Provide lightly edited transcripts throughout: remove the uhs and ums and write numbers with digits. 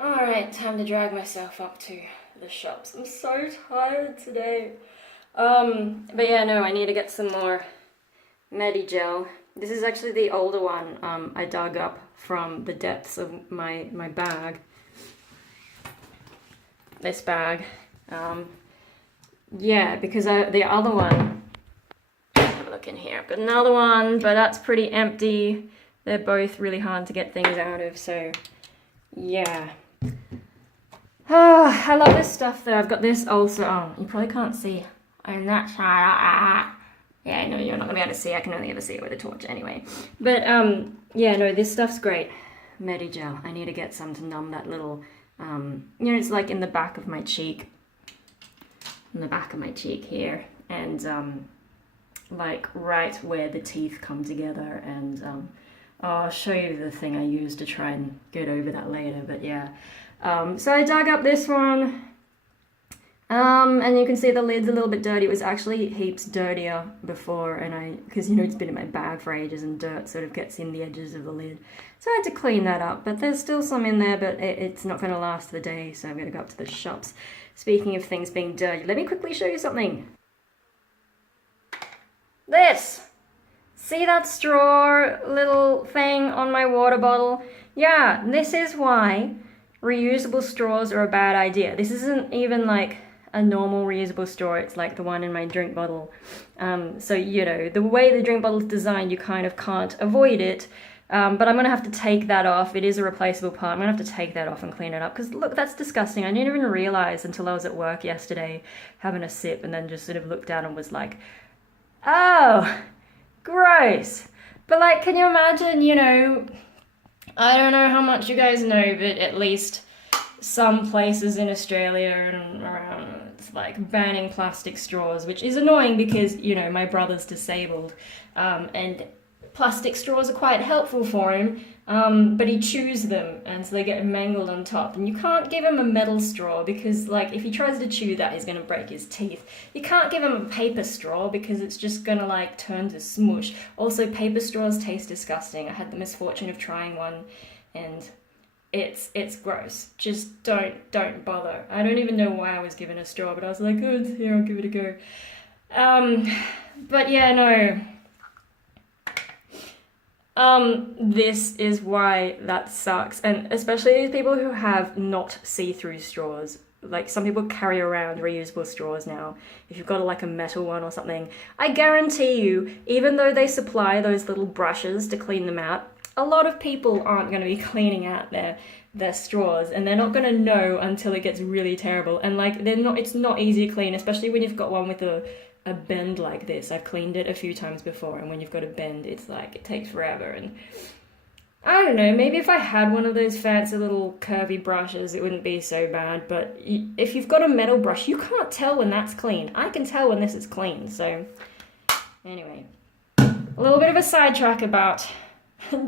Alright, time to drag myself up to the shops. I'm so tired today. But yeah, no, I need to get some more Medijel. This is actually the older one I dug up from the depths of my bag. This bag. Yeah, because the other one, have a look in here. I've got another one, but that's pretty empty. They're both really hard to get things out of, so yeah. Oh, I love this stuff though. I've got this also. Oh, you probably can't see on that side. Yeah, I know you're not gonna be able to see. I can only ever see it with a torch anyway. But yeah, no, this stuff's great. Medijel. I need to get some to numb that little, it's like in the back of my cheek. In the back of my cheek here, and like right where the teeth come together, and I'll show you the thing I used to try and get over that later, but yeah. So I dug up this one, and you can see the lid's a little bit dirty. It was actually heaps dirtier before, and because it's been in my bag for ages and dirt sort of gets in the edges of the lid. So I had to clean that up, but there's still some in there, but it's not going to last the day, so I'm going to go up to the shops. Speaking of things being dirty, let me quickly show you something. This! See that straw little thing on my water bottle? Yeah, this is why reusable straws are a bad idea. This isn't even like a normal reusable straw, it's like the one in my drink bottle. So, the way the drink bottle is designed, you kind of can't avoid it. But I'm going to have to take that off. It is a replaceable part. I'm going to have to take that off and clean it up. Because look, that's disgusting. I didn't even realize until I was at work yesterday having a sip and then just sort of looked down and was like, oh, gross. But like, can you imagine, I don't know how much you guys know, but at least some places in Australia and around, it's like banning plastic straws, which is annoying because, my brother's disabled, and plastic straws are quite helpful for him, but he chews them, and so they get mangled on top. And you can't give him a metal straw because, like, if he tries to chew that, he's going to break his teeth. You can't give him a paper straw because it's just going to, like, turn to smush. Also, paper straws taste disgusting. I had the misfortune of trying one, and it's gross. Just don't bother. I don't even know why I was given a straw, but I was like, oh, here, I'll give it a go. But yeah, no. This is why that sucks, and especially these people who have not see-through straws. Like, some people carry around reusable straws now. If you've got like a metal one or something, I guarantee you, even though they supply those little brushes to clean them out, a lot of people aren't going to be cleaning out their straws, and they're not going to know until it gets really terrible. And like, it's not easy to clean, especially when you've got one with a bend like this. I've cleaned it a few times before, and when you've got a bend, it's like, it takes forever. And I don't know, maybe if I had one of those fancy little curvy brushes, it wouldn't be so bad. But if you've got a metal brush, you can't tell when that's clean. I can tell when this is clean. So anyway, a little bit of a sidetrack about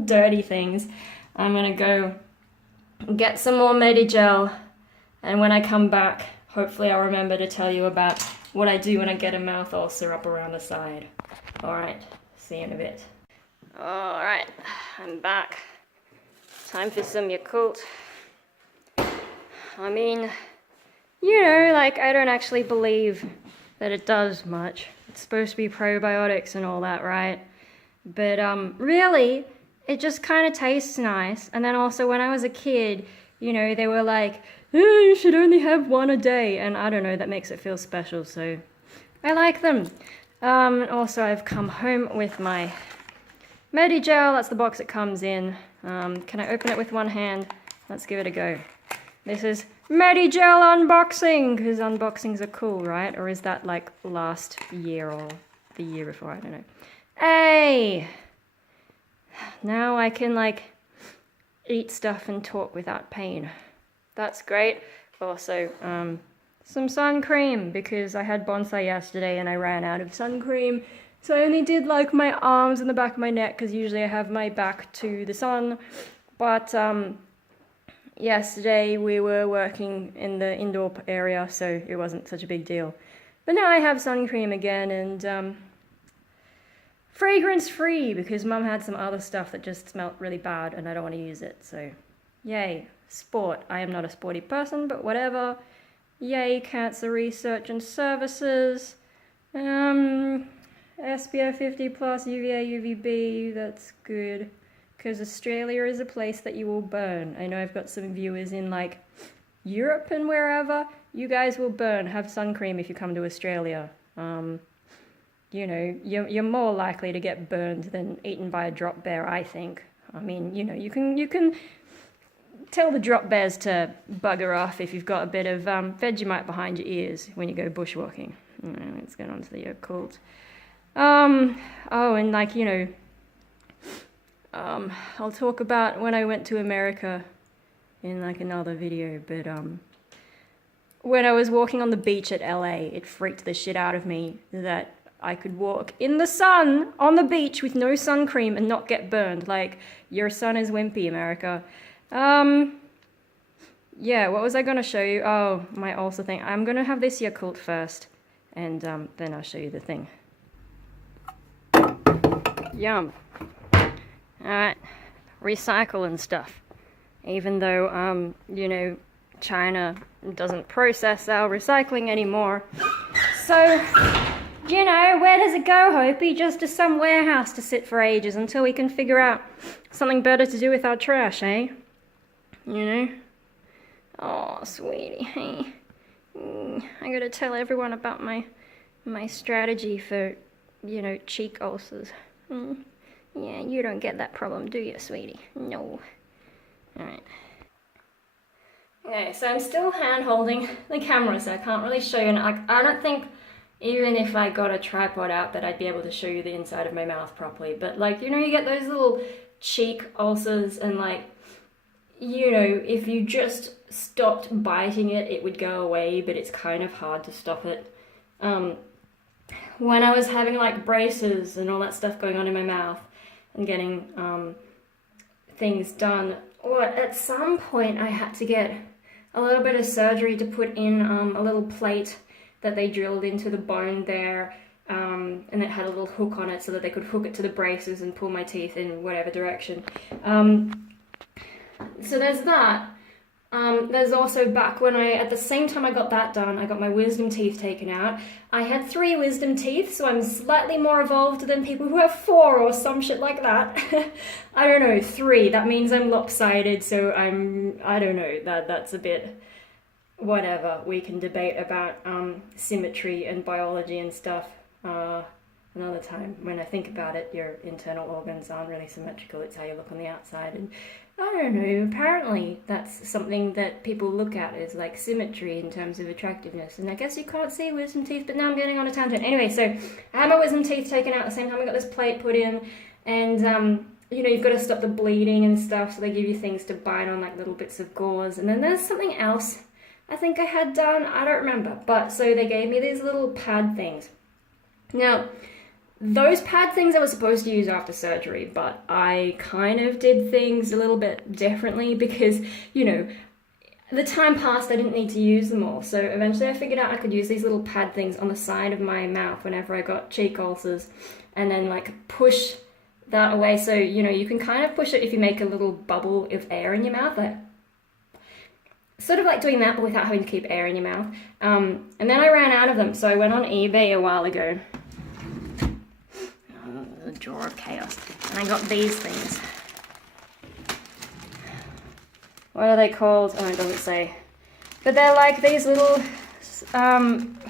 dirty things. I'm gonna go get some more Medijel, and when I come back, hopefully I'll remember to tell you about what I do when I get a mouth ulcer up around the side. Alright, see you in a bit. Alright, I'm back. Time for some Yakult. I mean, I don't actually believe that it does much. It's supposed to be probiotics and all that, right? But really, it just kind of tastes nice. And then also when I was a kid, they were like, oh, you should only have one a day. And I don't know, that makes it feel special, so I like them. Also, I've come home with my Medijel. That's the box it comes in. Can I open it with one hand? Let's give it a go. This is Medijel unboxing, because unboxings are cool, right? Or is that like last year or the year before? I don't know. Hey! Now I can like eat stuff and talk without pain. That's great. Also, some sun cream, because I had bonsai yesterday and I ran out of sun cream. So I only did like my arms and the back of my neck, because usually I have my back to the sun. But yesterday we were working in the indoor area, so it wasn't such a big deal. But now I have sun cream again, and fragrance free, because Mum had some other stuff that just smelled really bad and I don't want to use it, so yay, sport. I am not a sporty person, but whatever. Yay, cancer research and services. SPF 50 plus UVA, UVB, that's good. Because Australia is a place that you will burn. I know I've got some viewers in like Europe and wherever. You guys will burn. Have sun cream if you come to Australia. You know, you're more likely to get burned than eaten by a drop bear, I think. I mean, you know, you can tell the drop bears to bugger off if you've got a bit of Vegemite behind your ears when you go bushwalking. Let's get on to the occult. Oh, and like, you know, I'll talk about when I went to America in like another video, but when I was walking on the beach at LA, it freaked the shit out of me that I could walk in the sun on the beach with no sun cream and not get burned. Like, your sun is wimpy, America. Yeah, what was I gonna show you? Oh, my ulcer thing. I'm gonna have this Yakult first, and then I'll show you the thing. Yum. Alright, recycle and stuff. Even though, you know, China doesn't process our recycling anymore. So, you know, where does it go, Hopi? Just to some warehouse to sit for ages until we can figure out something better to do with our trash, eh? You know? Oh, sweetie, hey. I gotta tell everyone about my strategy for, you know, cheek ulcers. Yeah, you don't get that problem, do you, sweetie? No. Alright. Okay, so I'm still hand-holding the camera, so I can't really show you. And I don't think, even if I got a tripod out, that I'd be able to show you the inside of my mouth properly. But, like, you know, you get those little cheek ulcers, and, like, you know, if you just stopped biting it, it would go away, but it's kind of hard to stop it. When I was having, like, braces and all that stuff going on in my mouth and getting things done, or at some point I had to get a little bit of surgery to put in a little plate that they drilled into the bone there, and it had a little hook on it so that they could hook it to the braces and pull my teeth in whatever direction. So there's that. There's also back when at the same time I got that done, I got my wisdom teeth taken out. I had 3 wisdom teeth, so I'm slightly more evolved than people who have 4 or some shit like that. I don't know, 3, that means I'm lopsided, so I don't know, that's a bit, whatever. We can debate about symmetry and biology and stuff another time. When I think about it, your internal organs aren't really symmetrical, it's how you look on the outside, and I don't know, apparently that's something that people look at as like symmetry in terms of attractiveness, and I guess you can't see wisdom teeth, but now I'm getting on a tangent. Anyway, so I had my wisdom teeth taken out at the same time I got this plate put in, and you know, you've got to stop the bleeding and stuff, so they give you things to bite on, like little bits of gauze, and then there's something else I think I had done, I don't remember, but so they gave me these little pad things. Now, those pad things I was supposed to use after surgery, but I kind of did things a little bit differently because, you know, the time passed, I didn't need to use them all. So eventually I figured out I could use these little pad things on the side of my mouth whenever I got cheek ulcers, and then like push that away. So, you know, you can kind of push it if you make a little bubble of air in your mouth, like, sort of like doing that, but without having to keep air in your mouth. And then I ran out of them, so I went on eBay a while ago. The drawer of chaos. And I got these things. What are they called? Oh, it doesn't say. But they're like these little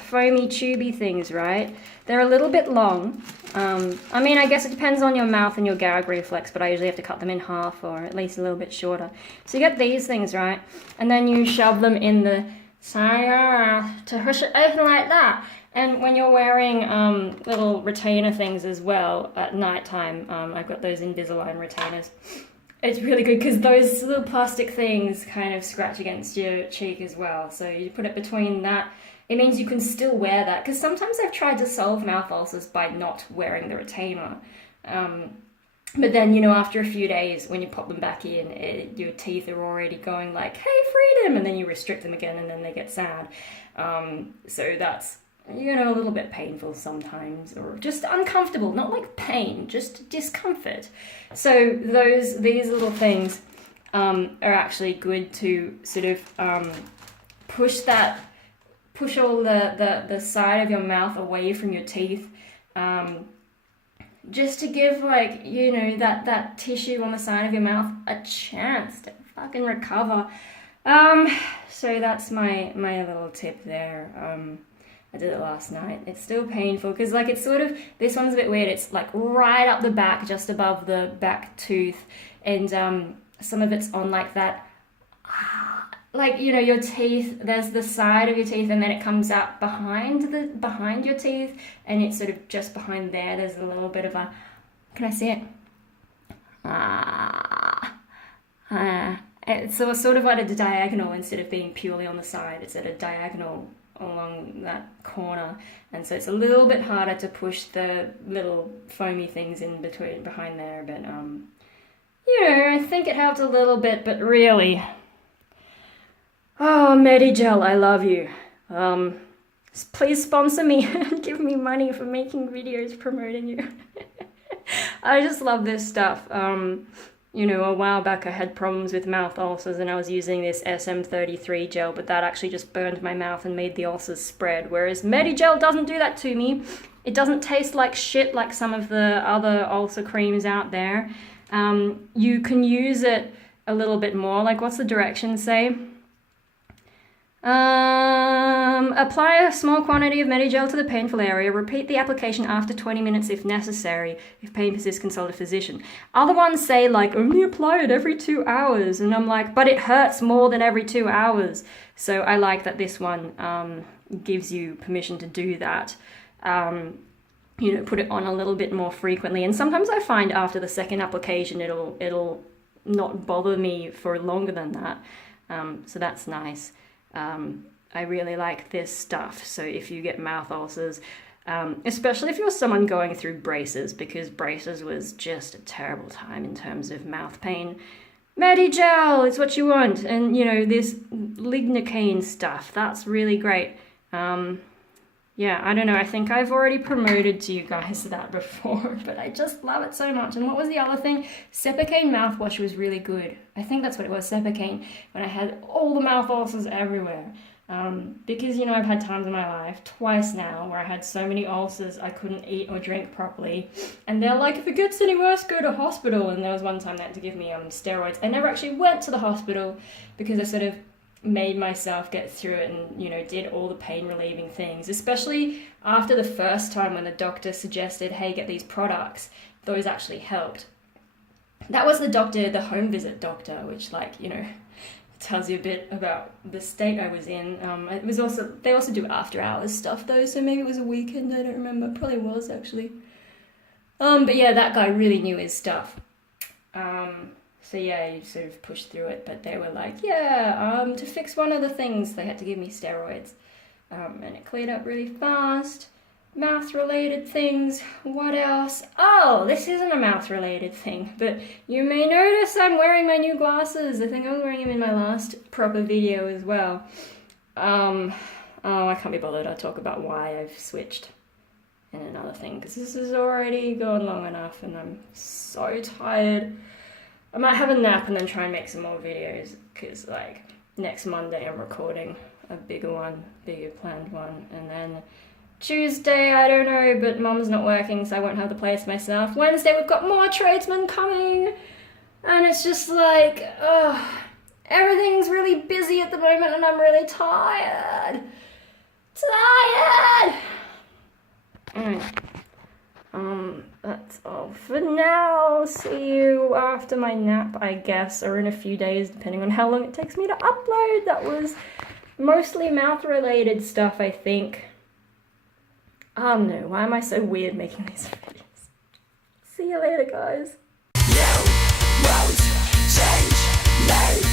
foamy tubey things, right? They're a little bit long. I mean, I guess it depends on your mouth and your gag reflex, but I usually have to cut them in half or at least a little bit shorter. So you get these things, right? And then you shove them in the side to push it open like that. And when you're wearing little retainer things as well at night time, I've got those Invisalign retainers. It's really good because those little plastic things kind of scratch against your cheek as well. So you put it between that. It means you can still wear that, because sometimes I've tried to solve mouth ulcers by not wearing the retainer. But then, you know, after a few days, when you pop them back in, your teeth are already going like, hey, freedom, and then you restrict them again and then they get sad. So that's, you know, a little bit painful sometimes, or just uncomfortable, not like pain, just discomfort. So these little things, are actually good to sort of push all the side of your mouth away from your teeth, just to give, like, you know, that tissue on the side of your mouth a chance to fucking recover. So that's my little tip there. I did it last night. It's still painful because, like, it's sort of, this one's a bit weird. It's like right up the back, just above the back tooth, and some of it's on like that, like, you know, your teeth, there's the side of your teeth, and then it comes out behind your teeth, and it's sort of just behind there. There's a little bit of a, can I see it? It's sort of like a diagonal instead of being purely on the side. It's at a diagonal along that corner, and so it's a little bit harder to push the little foamy things in between behind there, but you know, I think it helped a little bit, but really, oh, Medijel, I love you. Please sponsor me and give me money for making videos promoting you. I just love this stuff. You know, a while back I had problems with mouth ulcers and I was using this SM33 gel, but that actually just burned my mouth and made the ulcers spread, whereas Medijel doesn't do that to me. It doesn't taste like shit like some of the other ulcer creams out there. You can use it a little bit more, like, what's the directions say? Apply a small quantity of Medijel to the painful area. Repeat the application after 20 minutes if necessary. If pain persists, consult a physician. Other ones say, like, only apply it every 2 hours. And I'm like, but it hurts more than every 2 hours. So I like that this one gives you permission to do that. You know, put it on a little bit more frequently. And sometimes I find after the second application, it'll not bother me for longer than that. So that's nice. I really like this stuff. So if you get mouth ulcers, especially if you're someone going through braces, because braces was just a terrible time in terms of mouth pain, Medijel is what you want. And, you know, this lignocaine stuff, that's really great. Yeah, I don't know, I think I've already promoted to you guys that before, but I just love it so much. And what was the other thing? Sepicaine mouthwash was really good. I think that's what it was, Sepicaine, when I had all the mouth ulcers everywhere. Because, you know, I've had times in my life, twice now, where I had so many ulcers I couldn't eat or drink properly. And they're like, if it gets any worse, go to hospital. And there was one time they had to give me steroids. I never actually went to the hospital because I sort of made myself get through it and, you know, did all the pain relieving things, especially after the first time when the doctor suggested, hey, get these products. Those actually helped. That was the home visit doctor, which, like, you know, tells you a bit about the state I was in. It was also, they also do after hours stuff though, so maybe it was a weekend, I don't remember, it probably was actually. But yeah, that guy really knew his stuff. So yeah, you sort of pushed through it, but they were like, yeah, to fix one of the things, they had to give me steroids. And it cleared up really fast. Mouth-related things, what else? Oh, this isn't a mouth-related thing, but you may notice I'm wearing my new glasses. I think I was wearing them in my last proper video as well. Oh, I can't be bothered. I'll talk about why I've switched in another thing, because this has already gone long enough and I'm so tired. I might have a nap and then try and make some more videos, because, like, next Monday I'm recording a bigger planned one, and then Tuesday, I don't know, but Mum's not working, so I won't have the place myself. Wednesday, we've got more tradesmen coming, and it's just like, everything's really busy at the moment, and I'm really tired. That's all for now. See you after my nap, I guess, or in a few days, depending on how long it takes me to upload. That was mostly mouth-related stuff, I think. Oh no, why am I so weird making these videos? See you later, guys. You won't change me.